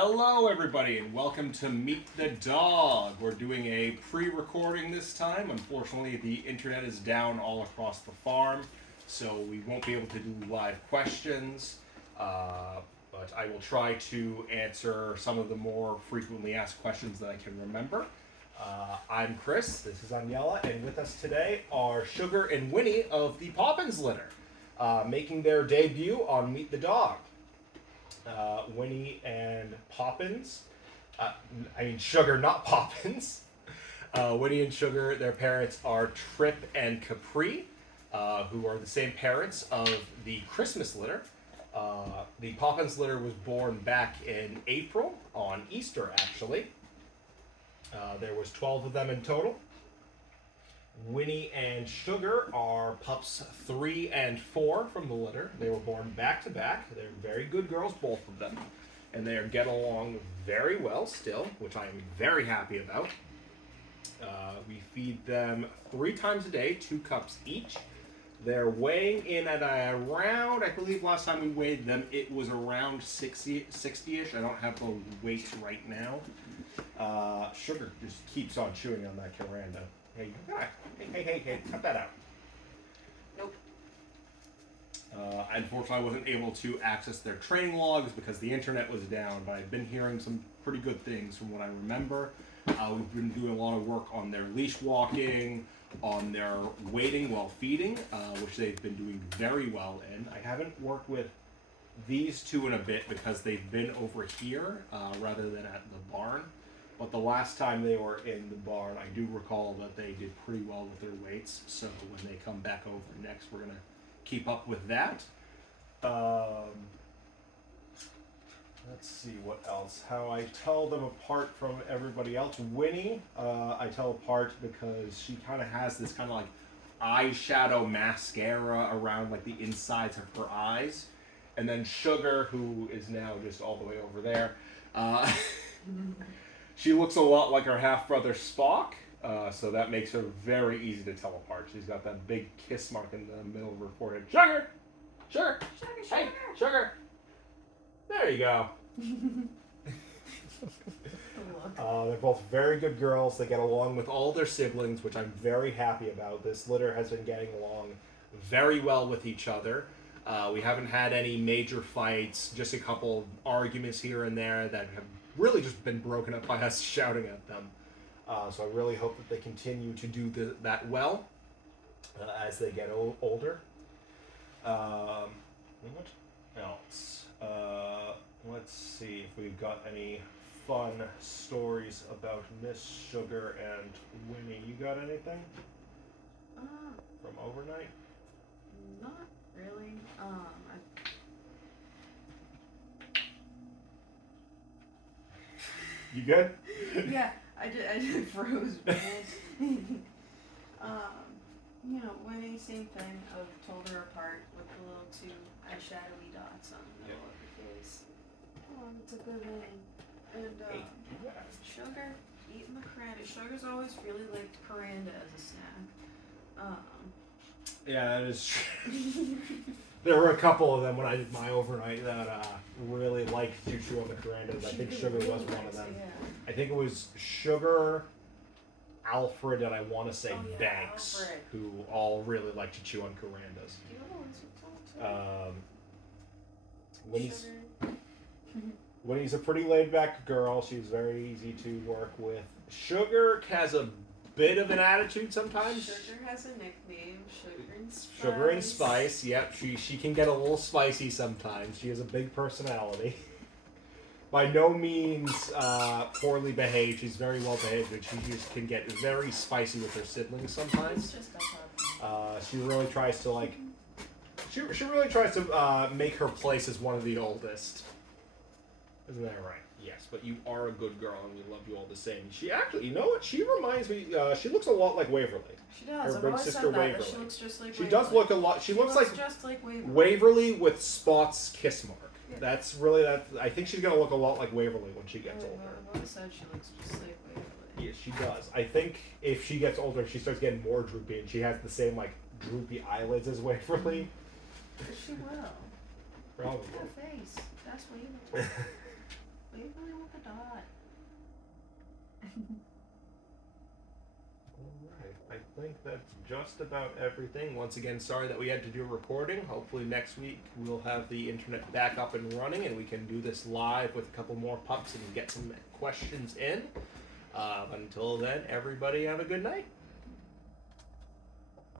Hello, everybody, and welcome to Meet the Dog. We're doing a pre-recording this time. Unfortunately, the internet is down all across the farm, so we won't be able to do live questions. But I will try to answer some of the more frequently asked questions that I can remember. I'm Chris. This is Aniela, and with us today are Sugar and Winnie of the Poppins litter, making their debut on Meet the Dog. Winnie and Poppins. Sugar, not Poppins. Winnie and Sugar, their parents are Trip and Capri, who are the same parents of the Christmas litter. The Poppins litter was born back in April, on Easter actually. There was 12 of them in total. Winnie and Sugar are pups 3 and 4 from the litter. They were born back to back. They're very good girls, both of them. And they are getting along very well still, which I am very happy about. We feed them 3 times a day, 2 cups each. They're weighing in at around, I believe last time we weighed them, it was around 60-ish. I don't have the weight right now. Sugar just keeps on chewing on that Caranda. Hey, cut that out. Nope. Unfortunately, I wasn't able to access their training logs because the internet was down, but I've been hearing some pretty good things from what I remember. We've been doing a lot of work on their leash walking, on their waiting while feeding, which they've been doing very well in. I haven't worked with these two in a bit because they've been over here rather than at the barn. But the last time they were in the barn, I do recall that they did pretty well with their weights. So when they come back over next, we're going to keep up with that. Let's see what else. How I tell them apart from everybody else. Winnie, I tell apart because she kind of has this kind of like eyeshadow mascara around like the insides of her eyes. And then Sugar, who is now just all the way over there. She looks a lot like her half-brother Spock, so that makes her very easy to tell apart. She's got that big kiss mark in the middle of her forehead. Sugar! Sugar! Hey, Sugar! There you go. They're both very good girls. They get along with all their siblings, which I'm very happy about. This litter has been getting along very well with each other. We haven't had any major fights, just a couple arguments here and there that have really just been broken up by us shouting at them. So I really hope that they continue to do that well as they get older. What else? Let's see if we've got any fun stories about Miss Sugar and Winnie. You got anything? From overnight? Not really. You good? Yeah, I just froze, man. Winnie, same thing. I've told her apart with the little 2 eyeshadowy dots on the middle of her face. Oh, it's a good name. And Sugar, eating the Caranda. Sugar's always really liked Caranda as a snack. Yeah, that is true. There were a couple of them when I did my overnight that really liked to chew on the Carandas. I think Sugar was one of them. Yeah. I think it was Sugar, Alfred, and I want to say Banks, Alfred. who all really like to chew on Carandas. Do you have a list with Winnie's a pretty laid-back girl. She's very easy to work with. Sugar has a bit of an attitude sometimes. Sugar has a nickname, Sugar and Spice. Sugar and Spice, yep. She can get a little spicy sometimes. She has a big personality. By no means poorly behaved. She's very well behaved, but she just can get very spicy with her siblings sometimes. It's just a She really tries to She really tries to make her place as one of the oldest. Isn't that right? Yes, but you are a good girl and we love you all the same. She actually, you know what? She reminds me, she looks a lot like Waverly. She does. Her I've big always sister said that, Waverly. but she looks just like She Waverly. does look a lot, she looks like just like Waverly. Waverly with Spot's kiss mark. Yeah. That's really, I think she's going to look a lot like Waverly when she gets older. I've always said she looks just like Waverly. Yes, she does. I think if she gets older, she starts getting more droopy and she has the same, droopy eyelids as Waverly. But she will. Probably. Her face. That's Waverly. Waverly think that's just about everything. Once again, sorry that we had to do a recording. Hopefully next week we'll have the internet back up and running and we can do this live with a couple more pups and get some questions in. Until then, everybody have a good night.